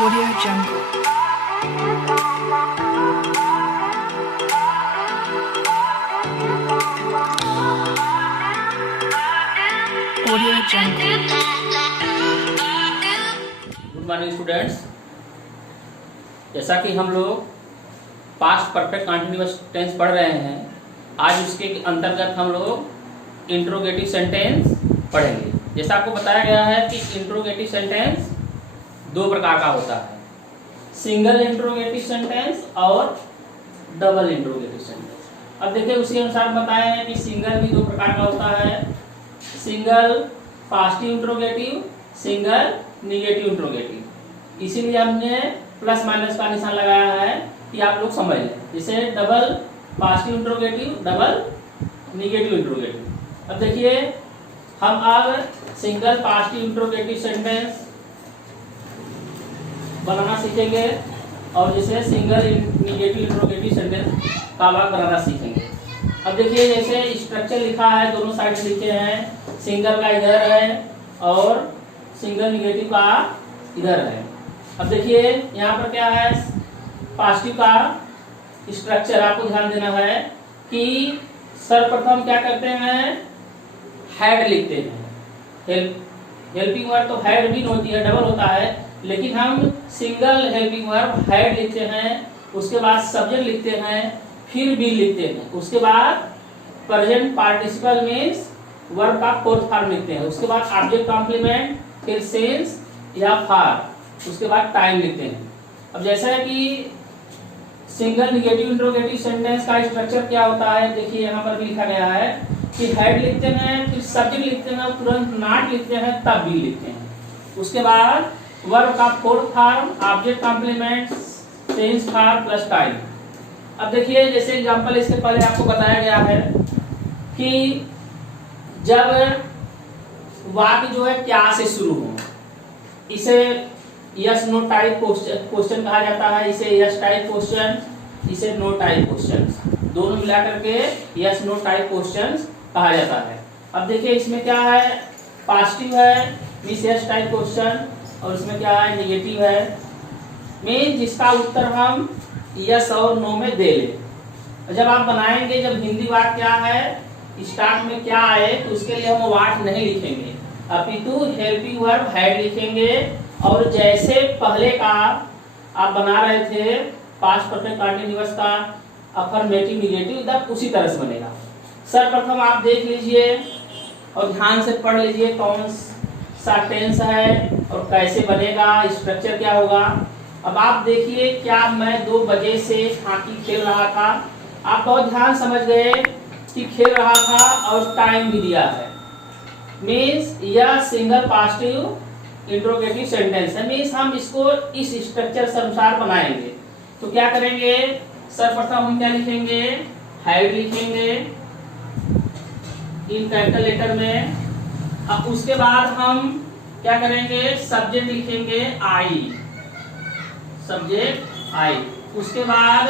Audio Jungle. Audio Jungle. Good morning students. जैसा कि हम लोग पास्ट परफेक्ट कंटिन्यूअस टेंस पढ़ रहे हैं, आज उसके अंतर्गत हम लोग इंट्रोगेटिव सेंटेंस पढ़ेंगे। जैसा आपको बताया गया है कि इंट्रोगेटिव सेंटेंस दो प्रकार का होता है, सिंगल इंट्रोगेटिव सेंटेंस और डबल इंट्रोगेटिव सेंटेंस। अब देखिए उसी अनुसार बताया है कि सिंगल भी दो प्रकार का होता है, single positive interrogative, single negative interrogative. इसीलिए हमने प्लस माइनस का निशान लगाया है कि आप लोग समझ लें। जैसे double positive interrogative, double negative interrogative. अब देखिए हम अब सिंगल पॉजिटिव इंट्रोगेटिव सेंटेंस बनाना सीखेंगे और जैसे सिंगल निगेटिव इंट्रोगेटिव सेंटेंस का भाग बनाना सीखेंगे। अब देखिए जैसे स्ट्रक्चर लिखा है, दोनों साइड लिखे हैं, सिंगल का इधर है और सिंगल निगेटिव का इधर है। अब देखिए यहाँ पर क्या है, पॉजिटिव का स्ट्रक्चर आपको ध्यान देना है कि सर्वप्रथम क्या करते हैं, हेड लिखते हैं। हेल्पिंग वर्ब तो हेड भी होती है, डबल होता है, लेकिन हम सिंगल हेल्पिंग वर्ब हेड लिखते हैं, उसके बाद सब्जेक्ट लिखते हैं, फिर बी लिखते हैं, उसके बाद प्रेजेंट पार्टिसिपल मीन्स वर्ब का फोर्थ फॉर्म लिखते हैं, उसके बाद ऑब्जेक्ट कॉम्प्लीमेंट, फिर सिंस या फॉर, उसके बाद टाइम लिखते हैं। अब जैसा है कि सिंगल निगेटिव इंट्रोगेटिव सेंटेंस का स्ट्रक्चर क्या होता है, देखिए यहाँ पर भी लिखा गया है कि हेड लिखते हैं, फिर सब्जेक्ट लिखते हैं, तुरंत नॉट लिखते हैं, तब बी लिखते हैं, उसके बाद वर्ब का fourth form, object complement, since, for plus time. अब देखिए जैसे एग्जांपल इसके पहले आपको बताया गया है कि जब वाक्य जो है क्या से शुरू हो, इसे यस नो टाइप क्वेश्चन कहा जाता है, इसे यस टाइप क्वेश्चन, इसे नो टाइप क्वेश्चन, दोनों मिला करके यस नो टाइप क्वेश्चन कहा जाता है। अब देखिए इसमें क्या है, पॉजिटिव है मीन्स यस टाइप क्वेश्चन, और इसमें क्या है, निगेटिव है मीन्स जिसका उत्तर हम यस और नो में दे लें। जब आप बनाएंगे, जब हिंदी वाक्य क्या है, स्टार्ट में क्या आए, तो उसके लिए हम वाट नहीं लिखेंगे, अपितु हेल्पिंग वर्ब हेड लिखेंगे, और जैसे पहले का आप बना रहे थे पास्ट परफेक्ट कंटीन्यूअस का अफर्मेटिव निगेटिव, इधर उसी तरह से बनेगा। सर्वप्रथम आप देख लीजिए और ध्यान से पढ़ लीजिए कौन सा टेंस है और कैसे बनेगा, स्ट्रक्चर क्या होगा। अब आप देखिए, क्या मैं 2 बजे से हॉकी खेल रहा था, आप बहुत ध्यान समझ गए कि खेल रहा था और टाइम भी दिया है, मीन्स यह सिंगल पॉजिटिव इंट्रोगेटिव सेंटेंस है, मीन्स हम इसको इस स्ट्रक्चर से अनुसार बनाएंगे। तो क्या करेंगे, सर्वप्रथम हम क्या लिखेंगे, हेड लिखेंगे इन कैपिटल लेटर में। अब उसके बाद हम क्या करेंगे, सब्जेक्ट लिखेंगे आई, सब्जेक्ट आई, उसके बाद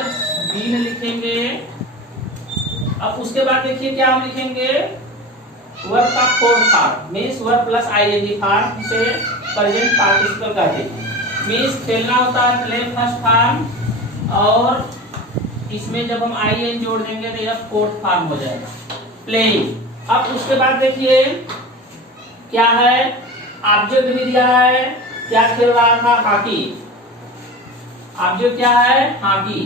बीन लिखेंगे। अब उसके बाद देखिए क्या हम लिखेंगे, वर्ब का fourth form means verb plus ING form, इसे प्रेजेंट पार्टिसिपल कहते हैं, मीन्स खेलना होता है प्ले फर्स्ट फॉर्म, और इसमें जब हम आईएन जोड़ देंगे तो यह फोर्थ फॉर्म हो जाएगा, प्लेइंग। अब उसके बाद देखिए क्या है, ऑब्जेक्ट भी दिया है, क्या खेल रहा था, हॉकी, ऑब्जेक्ट क्या है, हॉकी।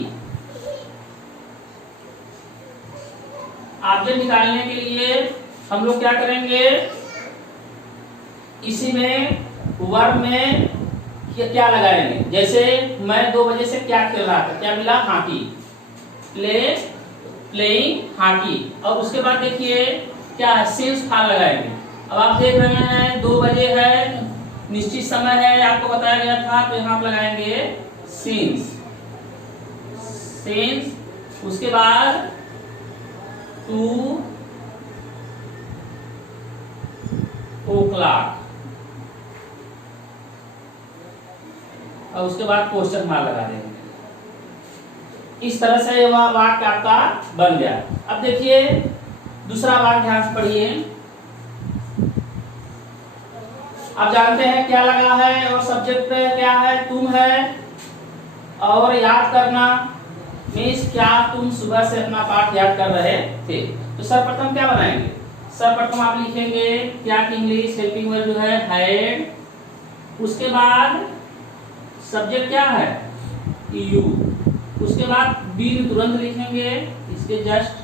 ऑब्जेक्ट निकालने के लिए हम लोग क्या करेंगे, इसी में वर्ब में क्या लगाएंगे, जैसे मैं 2 बजे से क्या खेल रहा था, क्या मिला, हॉकी, प्लेइंग हॉकी। और उसके बाद देखिए क्या है, सिंस फॉर लगाएंगे। अब आप देख रहे हैं 2 बजे है, निश्चित समय है, आपको बताया गया था, तो यहाँ पर लगाएंगे सिंस, उसके बाद 2 o'clock, और उसके बाद क्वेश्चन मार्क लगा देंगे। इस तरह से वाक्य आपका बन गया। अब देखिए दूसरा वाक्य ध्यान से पढ़िए, आप जानते हैं क्या लगा है और सब्जेक्ट क्या है, तुम है। और याद करना मीन्स क्या तुम सुबह से अपना पाठ याद कर रहे थे। तो सर्वप्रथम क्या बनाएंगे, सर्वप्रथम आप लिखेंगे क्या की इंग्लिश हेल्पिंग वर्ब जो है हैड, उसके बाद सब्जेक्ट क्या है यू, उसके बाद बीन तुरंत लिखेंगे इसके जस्ट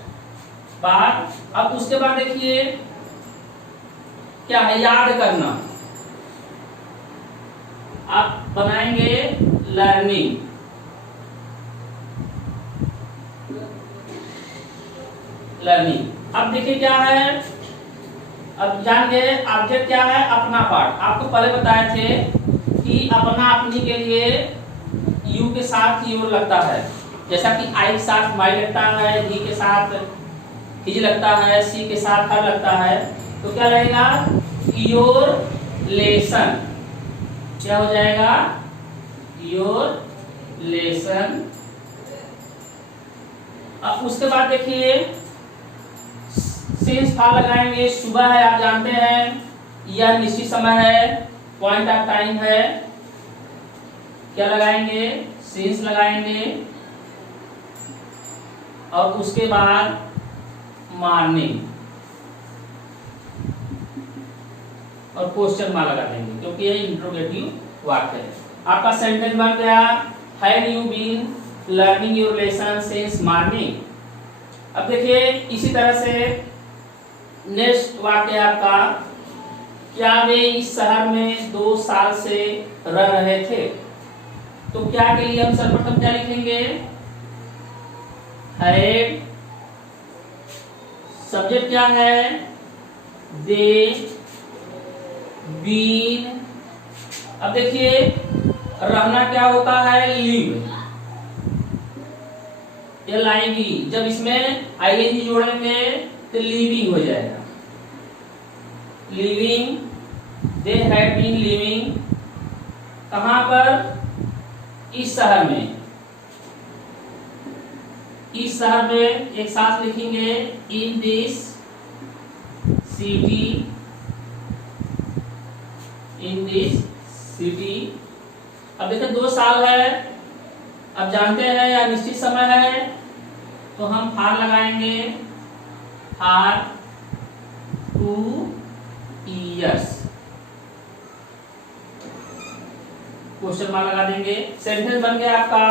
बाद। अब उसके बाद देखिए क्या है याद करना, आप बनाएंगे लर्निंग, लर्निंग। अब देखिए क्या है, अब जान गए ऑब्जेक्ट क्या है, अपना पार्ट। आपको पहले बताए थे कि अपना अपनी के लिए यू के साथ योर लगता है, जैसा कि आई के साथ माई लगता है, ही के साथ हिज लगता है, सी के साथ हर लगता है। तो क्या रहेगा योर लेसन, क्या हो जाएगा योर लेसन। अब उसके बाद देखिए सिंस था लगाएंगे, सुबह है आप जानते हैं, यह निश्चित समय है, पॉइंट ऑफ टाइम है, क्या लगाएंगे सिंस लगाएंगे। और उसके बाद मॉर्निंग और क्वेश्चन मार्क लगा देंगे क्योंकि यह इंट्रोगेटिव वाक्य है। आपका सेंटेंस बन गया had you been learning your lesson since morning. अब देखिए इसी तरह से नेक्स्ट वाक्य आपका, क्या वे इस शहर में 2 साल से रह रहे थे। तो क्या के लिए हम सर्वप्रथम क्या लिखेंगे हैड, सब्जेक्ट क्या है दे बीन। अब देखिए रहना क्या होता है लिव, LIV, जब इसमें ING जोड़ेंगे तो लिविंग हो जाएगा, living, they had been living, कहां पर इस शहर में, इस शहर में एक साथ लिखेंगे इन this city, in this city. अब देखिए 2 साल है, अब जानते हैं या निश्चित समय है तो हम फार लगाएंगे, फार 2 years, क्वेश्चन मार्क लगा देंगे। सेंटेंस बन गया आपका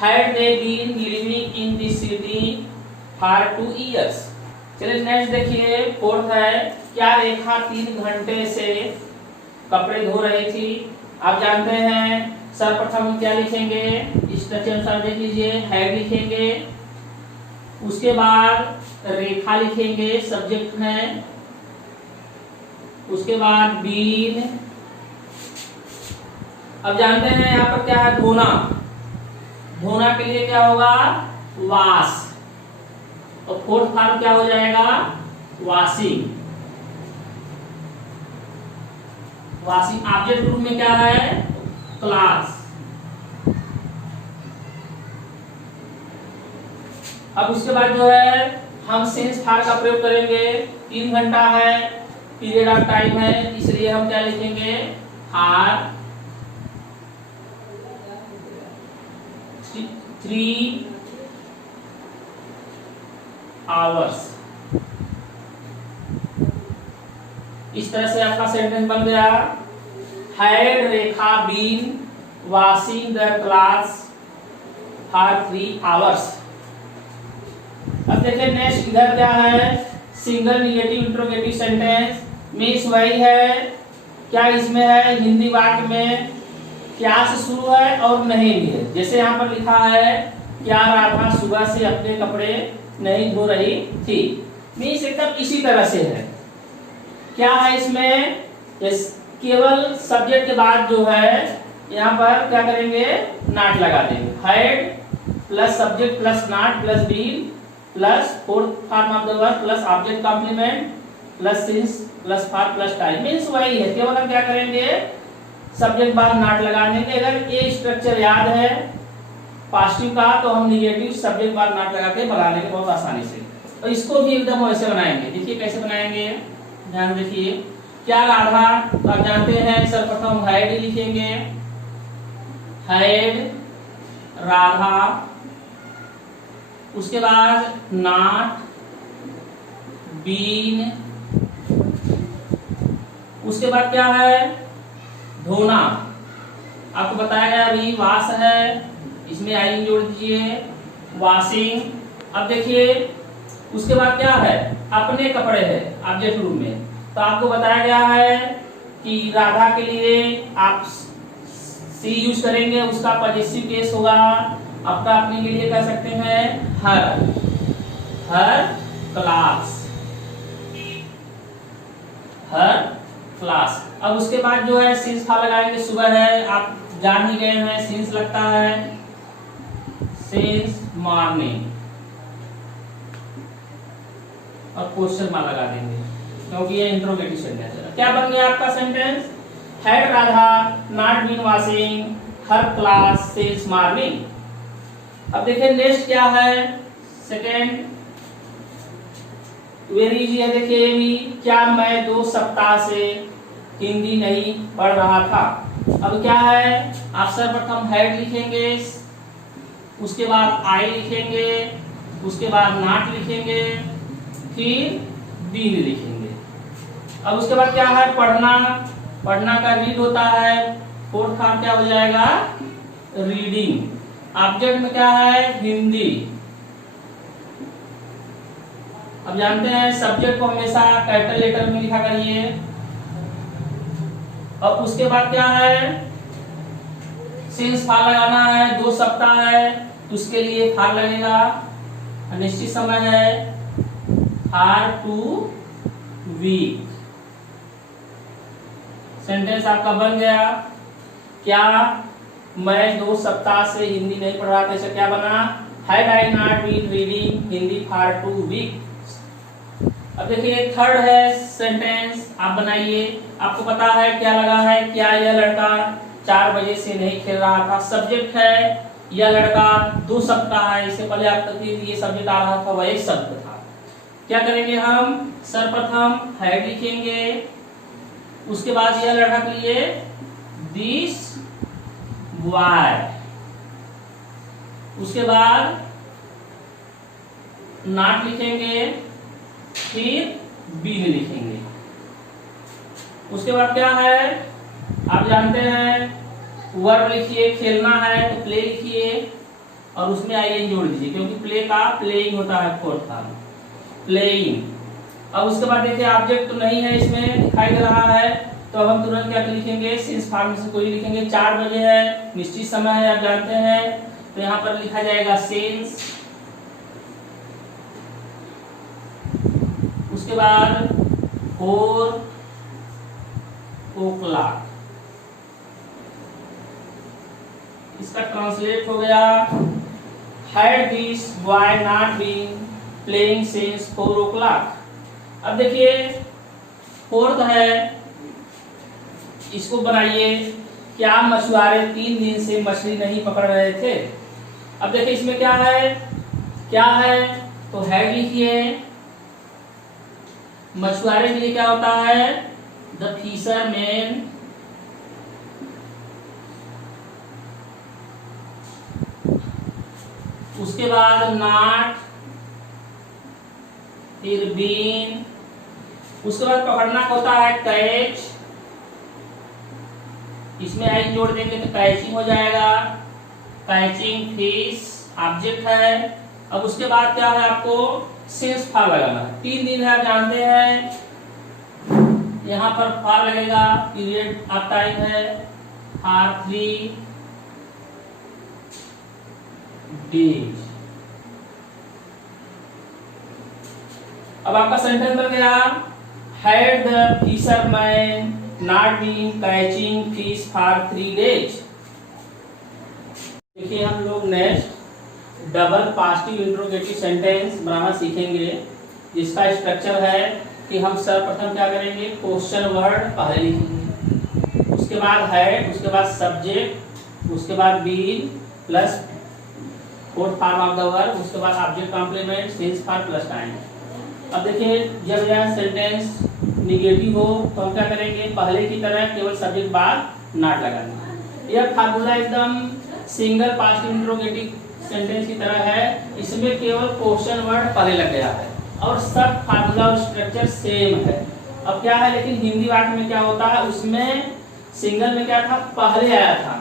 had they been living in this city for 2 years। चलिए नेक्स्ट देखिए फोर्थ है, क्या रेखा 3 घंटे से कपड़े धो रही थी। आप जानते हैं सर्वप्रथम हम क्या लिखेंगे, स्ट्रक्चर अनुसार देख लीजिए, हैड लिखेंगे, उसके बाद रेखा लिखेंगे सब्जेक्ट है, उसके बाद बीन। अब जानते हैं यहाँ पर क्या है धोना, धोना के लिए क्या होगा वाश, और फोर्थ फॉर्म क्या हो जाएगा वॉशिंग। वॉशिंग ऑब्जेक्ट रूप में क्या है क्लास। अब उसके बाद जो है हम सिंस फार का प्रयोग करेंगे, 3 घंटा है, पीरियड ऑफ टाइम है, इसलिए हम क्या लिखेंगे फार 3 hours। इस तरह से आपका सेंटेंस बन गया had Rekha been washing the clothes for 3 hours। अब देखिए नेक्स्ट इधर क्या है single negative interrogative sentence, means वही है, क्या इसमें है हिंदी वाक्य में क्या से शुरू है और नहीं भी है। जैसे यहाँ पर लिखा है क्या राधा सुबह से अपने कपड़े नहीं धो रही थी, मीन्स एकदम इसी तरह से है। क्या है इसमें केवल सब्जेक्ट के बाद जो है यहाँ पर क्या करेंगे नॉट लगा देंगे, had plus subject plus not plus been plus fourth form of the verb plus object complement plus since plus for plus time, means वही है, केवल हम क्या करेंगे सब्जेक्ट बाद नॉट लगा देंगे। अगर ये स्ट्रक्चर याद है पॉजिटिव का तो हम निगेटिव सब्जेक्ट बाद नॉट लगा के बना लेंगे बहुत आसानी से। और इसको भी एकदम वैसे बनाएंगे, देखिए कैसे बनाएंगे, ध्यान देखिए। क्या राधा, तो आप जानते हैं सर्वप्रथम हैड लिखेंगे, हैड राधा, उसके बाद नॉट बीन, उसके बाद क्या है धोना, आपको बताया गया अभी वाश है, इसमें आई जोड़ दीजिए वॉशिंग। अब देखिए उसके बाद क्या है अपने कपड़े है ऑब्जेक्ट रूप में, तो आपको बताया गया है कि राधा के लिए आप सी यूज करेंगे, उसका पॉजिटिव केस होगा, आपका अपने के लिए कह सकते हैं हर, हर क्लास, हर क्लास। अब उसके बाद जो है सिंस फा लगाएंगे, सुबह है आप जान ही गए हैं सिंस लगता है, सिंस मॉर्निंग और क्वेश्चन मार्क लगा देंगे क्योंकि ये इंट्रोगेटिव सेंटेंस है। क्या बन गया आपका sentence, had Radha not been washing her class since morning. अब देखिए नेक्स्ट क्या है सेकेंड, वेरी इजी है, देखिए ये भी, क्या मैं 2 सप्ताह से हिंदी नहीं पढ़ रहा था। अब क्या है आप सर्वप्रथम हैड लिखेंगे, उसके बाद आई लिखेंगे, उसके बाद नॉट लिखेंगे, फिर बीन लिखेंगे। अब उसके बाद क्या है पढ़ना, पढ़ना का रीड होता है, फोर्थ फॉर्म क्या हो जाएगा रीडिंग। ऑब्जेक्ट में क्या है हिंदी। अब जानते हैं सब्जेक्ट को हमेशा कैपिटल लेटर में लिखा करिए। अब उसके बाद क्या है सिंस फार लगाना है, 2 सप्ताह है तो उसके लिए फार लगेगा, निश्चित समय है फार टू वीक। सेंटेंस आपका बन गया, क्या मैं 2 सप्ताह से हिंदी नहीं पढ़ रहा था, ऐसा क्या बना had I not been reading Hindi for 2 week. अब देखिए थर्ड है सेंटेंस आप बनाइए, आपको पता है क्या लगा है, क्या यह लड़का 4 बजे से नहीं खेल रहा था। सब्जेक्ट है यह लड़का, 2 सप्ताह है, इससे पहले आप तक ये सब्जेक्ट आ रहा था वह एक शब्द था। क्या करेंगे हम सर्वप्रथम हैड लिखेंगे, उसके बाद यह लड़का के लिए दिस बॉय, उसके बाद नॉट लिखेंगे, फिर बीन लिखेंगे। उसके बाद क्या है आप जानते हैं वर्ब लिखिए, खेलना है तो प्ले लिखिए और उसमें आई जोड़ दीजिए क्योंकि प्ले का प्लेइंग होता है फोर्थ फॉर्म प्लेइंग। अब उसके बाद देखिए ऑब्जेक्ट तो नहीं है इसमें दिखाई दे रहा है तो हम तुरंत क्या लिखेंगे सिंस फॉर्म में से कोई लिखेंगे। 4 बजे है निश्चित समय है आप जानते हैं तो यहाँ पर लिखा जाएगा सिंस, उसके बाद 4 o'clock। इसका ट्रांसलेट हो गया had this boy not been playing since 4 o'clock। अब देखिए फोर्थ है, इसको बनाइए, क्या मछुआरे 3 दिन से मछली नहीं पकड़ रहे थे। अब देखिए इसमें क्या है तो हैड लिखिए, मछुआरे के लिए क्या होता है द फिशरमैन, उसके बाद नॉट, फिर बीन, उसके बाद पकड़ना होता है कैच, इसमें आई जोड़ देंगे तो कैचिंग हो जाएगा, कैचिंग फिश ऑब्जेक्ट है। अब उसके बाद क्या है आपको सिंस फार लगाना है, 3 दिन है आप जानते हैं, यहाँ पर फार लगेगा, पीरियड ऑफ टाइम है फार 3 डेज। अब आपका सेंटेंस बन गया had the fisherman not been catching fish for 3 days. देखिए हम लोग next double positive interrogative sentence बनाना सीखेंगे, जिसका स्ट्रक्चर है कि हम सर्वप्रथम क्या करेंगे क्वेश्चन वर्ड पहले लिखेंगे, उसके बाद हैड, उसके बाद सब्जेक्ट, उसके बाद been plus fourth form of the verb, उसके बाद object complement since for plus time. अब देखिए जब यह सेंटेंस निगेटिव हो तो हम क्या करेंगे, पहले की तरह केवल सब्जेक्ट बाद नॉट लगाना। यह फार्मूला एकदम सिंगल पास्ट इंट्रोगेटिव सेंटेंस की तरह है, इसमें केवल क्वेश्चन वर्ड पहले लग गया है और सब फार्मूला और स्ट्रक्चर सेम है। अब क्या है, लेकिन हिंदी वाक्य में क्या होता है, उसमें सिंगल में क्या था, पहले आया था,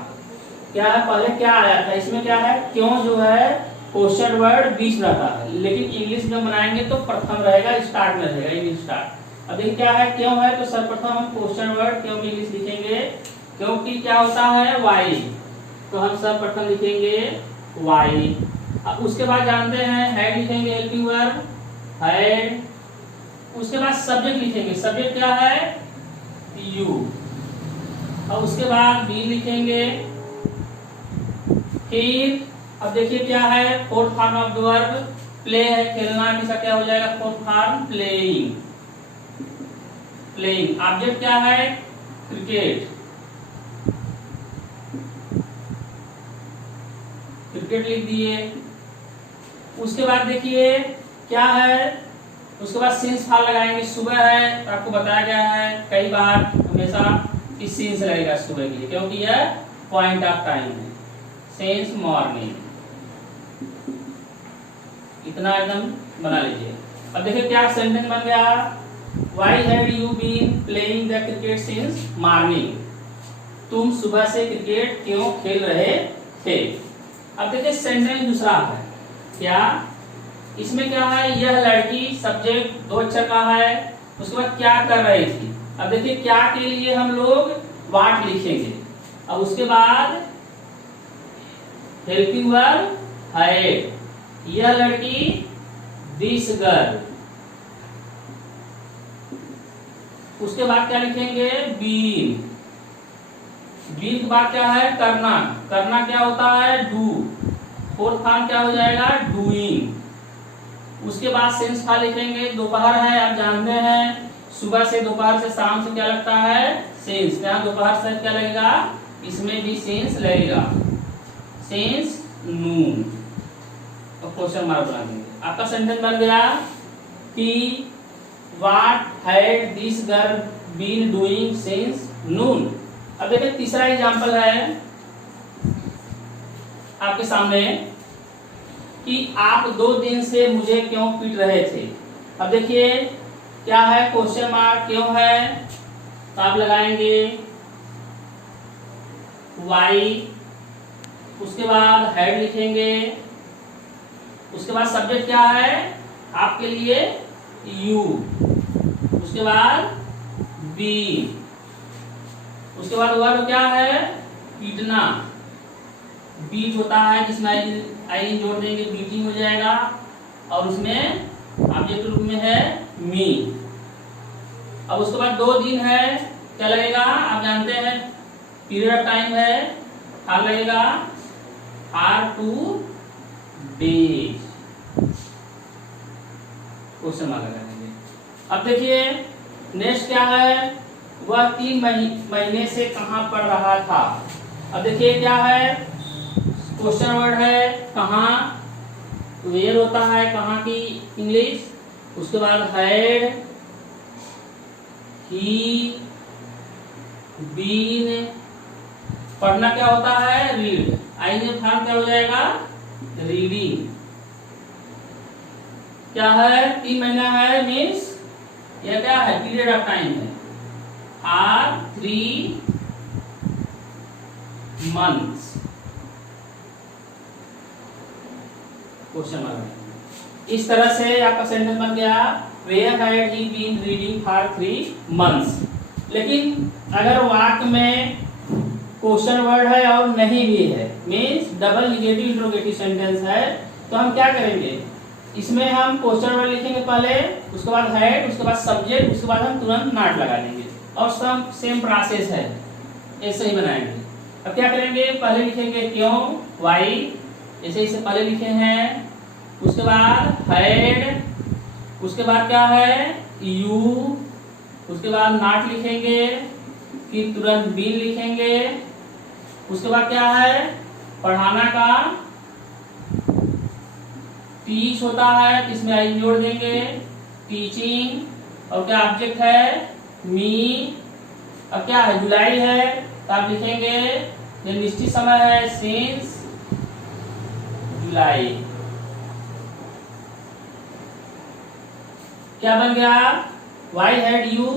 क्या है पहले क्या आया था, इसमें क्या है क्यों जो है क्वेश्चन वर्ड बीच में रहता है, लेकिन इंग्लिश में बनाएंगे तो प्रथम रहेगा, स्टार्ट में रहेगा, इंग्लिश स्टार्ट। अब देखिए क्या है क्यों है, तो सर्वप्रथम हम क्वेश्चन वर्ड क्यों इंग्लिश लिखेंगे, क्योंकि क्या होता है वाई, तो हम सर्वप्रथम लिखेंगे वाई। अब उसके बाद जानते हैं हेड लिखेंगे, हेल्पिंग वर्ब हेड। उसके बाद सब्जेक्ट लिखेंगे, सब्जेक्ट क्या है यू। और उसके बाद बी लिखेंगे, फिर अब देखिए क्या है fourth form of the verb play है, खेलना, किसका क्या हो जाएगा fourth form playing, playing. Object क्या है क्रिकेट, क्रिकेट लिख दिए। उसके बाद देखिए क्या है, उसके बाद सिंस फाल लगाएंगे, सुबह है तो आपको बताया गया है कई बार हमेशा कि सिंस लगेगा सुबह के लिए, क्योंकि यह पॉइंट ऑफ टाइम है, सिंस मॉर्निंग, इतना एकदम बना लीजिए। अब देखिए क्या सेंटेंस बन गया, why had you been playing the cricket since morning, तुम सुबह से क्रिकेट क्यों खेल रहे थे। अब देखिए सेंटेंस दूसरा है क्या, इसमें क्या है यह लड़की सब्जेक्ट दो अक्षर का है, उसके बाद क्या कर रही थी। अब देखिए क्या के लिए हम लोग वाट लिखेंगे, अब उसके बाद हेल्पिंग वर्ब हैड, यह लड़की दिस गर्ल, उसके बाद क्या लिखेंगे बीन, बीन के बाद क्या है करना, करना क्या होता है डू, फोर्थ फॉर्म क्या हो जाएगा डूइंग। उसके बाद सेंस फॉर्म लिखेंगे, दोपहर है आप जानते हैं, सुबह से दोपहर से शाम से क्या लगता है सेंस, यहाँ दोपहर से क्या लगेगा, इसमें भी सेंस लगेगा, सेंस नून, तो क्वेश्चन मार्क बना देंगे। आपका सेंटेंस बन गया कि what had this girl been doing since noon. अब देखिए तीसरा एग्जांपल है आपके सामने कि आप 2 दिन से मुझे क्यों पीट रहे थे। अब देखिए क्या है क्वेश्चन मार्क क्यों है, तो आप लगाएंगे वाई, उसके बाद हेड लिखेंगे, उसके बाद सब्जेक्ट क्या है आपके लिए यू, उसके बाद बी, उसके बाद वर्ब क्या है पीटना, बीट होता है जिसमें आई जोड़ देंगे बीटिंग हो जाएगा, और उसमें ऑब्जेक्ट रूप में है मी। अब उसके बाद 2 दिन है क्या लगेगा, आप जानते हैं पीरियड ऑफ टाइम है, हाल लगेगा आर 2 डेज, क्वेश्चन मार्क लगा देंगे। अब देखिए नेक्स्ट क्या है, वह 3 महीने से कहां पढ़ रहा था। अब देखिए क्या है क्वेश्चन वर्ड है कहां, वेयर होता है कहां की इंग्लिश, उसके बाद हैड ही बीन, पढ़ना क्या होता है रीड, आईने फॉर्म क्या हो जाएगा रीडिंग। क्या है 3 महीना है मीन्स यह क्या है पीरियड ऑफ टाइम है, आर 3 मंथ्स, क्वेश्चन मार्क। इस तरह से आपका सेंटेंस बन गया where had he been reading for 3 months. लेकिन अगर वाक्य में क्वेश्चन वर्ड है और नहीं भी है means double negative interrogative sentence है, तो हम क्या करेंगे, इसमें हम क्वेश्चन वर्ड लिखेंगे पहले, उसके बाद हेड, उसके बाद सब्जेक्ट, उसके बाद हम तुरंत नॉट लगा देंगे, और सब सेम प्रोसेस है, ऐसे ही बनाएंगे। अब क्या करेंगे, पहले लिखेंगे क्यों वाई, जैसे इसे पहले लिखे हैं, उसके बाद हेड, उसके बाद क्या है यू, उसके बाद नॉट लिखेंगे, फिर तुरंत बीन लिखेंगे, उसके बाद क्या है पढ़ाना का टीच होता है, इसमें आई जोड़ देंगे टीचिंग, और क्या ऑब्जेक्ट है मी, अब क्या है, जुलाई है तो आप लिखेंगे जो निश्चित समय है सिंस जुलाई। क्या बन गया, why had you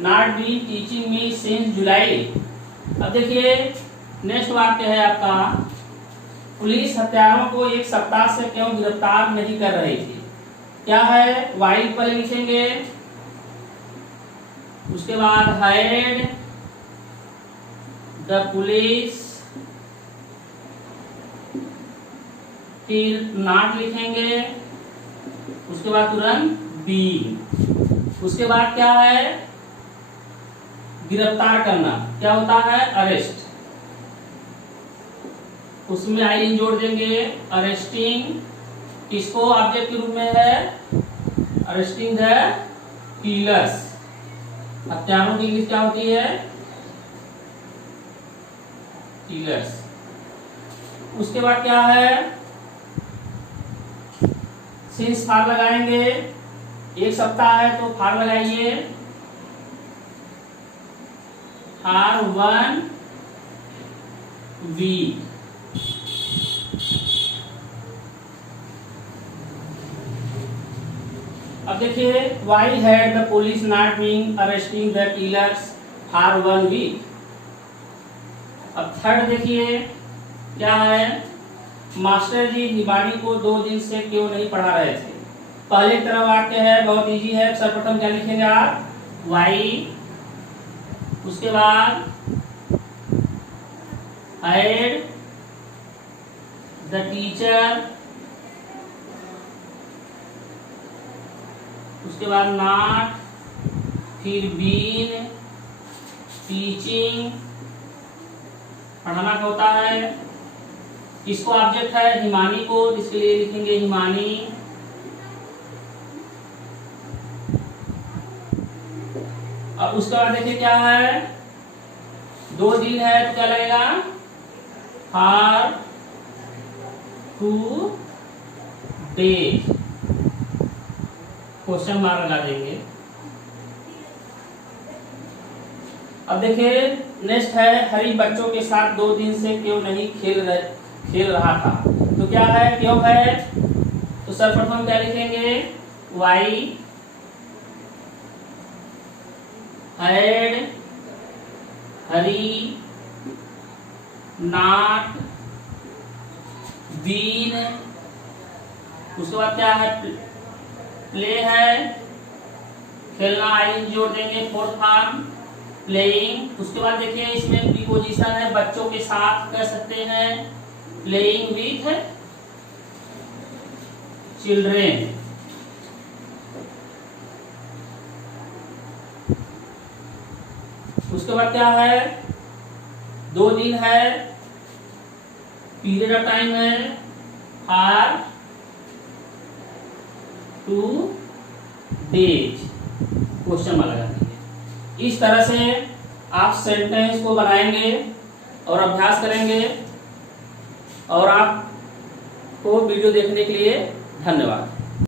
not be teaching me since July. अब देखिए नेक्स्ट वाक्य है आपका, पुलिस हत्यारों को एक सप्ताह से क्यों गिरफ्तार नहीं कर रही थी। क्या है, वाई पर लिखेंगे, उसके बाद हैड द पुलिस, फिर नॉट लिखेंगे, उसके बाद तुरंत बी, उसके बाद क्या है, गिरफ्तार करना, क्या होता है, अरेस्ट, उसमें आई जोड़ देंगे, अरेस्टिंग, किसको ऑब्जेक्ट के रूप में है, अरेस्टिंग द किलर्स, हत्यारों की इंग्लिश क्या होती है, किलर्स। उसके बाद क्या है, सिंस फार लगाएंगे, एक सप्ताह है तो फार लगाइए, फार 1 वीक। अब देखिए, why had the police not being arresting the killers for 1 week. अब थर्ड देखिए क्या है, मास्टर जी निबाड़ी को 2 दिन से क्यों नहीं पढ़ा रहे थे। पहले की तरह वाक्य है, बहुत इजी है, सर्वप्रथम क्या लिखेंगे आप, वाई, उसके बाद हैड द टीचर, उसके बाद नॉट, फिर बीन टीचिंग, पढ़ाना का होता है, किसको ऑब्जेक्ट है, हिमानी को, इसके लिए लिखेंगे हिमानी, अब उसके बाद देखिए क्या है, 2 दिन है तो क्या लगेगा, फॉर 2 डेज, क्वेश्चन मार्क लगा देंगे। अब देखिए नेक्स्ट है, हरी बच्चों के साथ 2 दिन से क्यों नहीं खेल रहा था। तो क्या है, क्यों है, तो सर्वप्रथम क्या लिखेंगे, why had Hari not been, उसके बाद क्या है, प्ले है, खेलना, आई जोड़ देंगे, फोर्थ फॉर्म प्लेइंग। उसके बाद देखिए इसमें प्रीपोजिशन है, बच्चों के साथ कह सकते हैं, प्लेइंग विथ चिल्ड्रेन। उसके बाद क्या है, 2 दिन है, पीरियड ऑफ टाइम है, फॉर 2 डेज, क्वेश्चन मार्क लगा देंगे। इस तरह से आप सेंटेंस को बनाएंगे और अभ्यास करेंगे। और आपको वीडियो देखने के लिए धन्यवाद।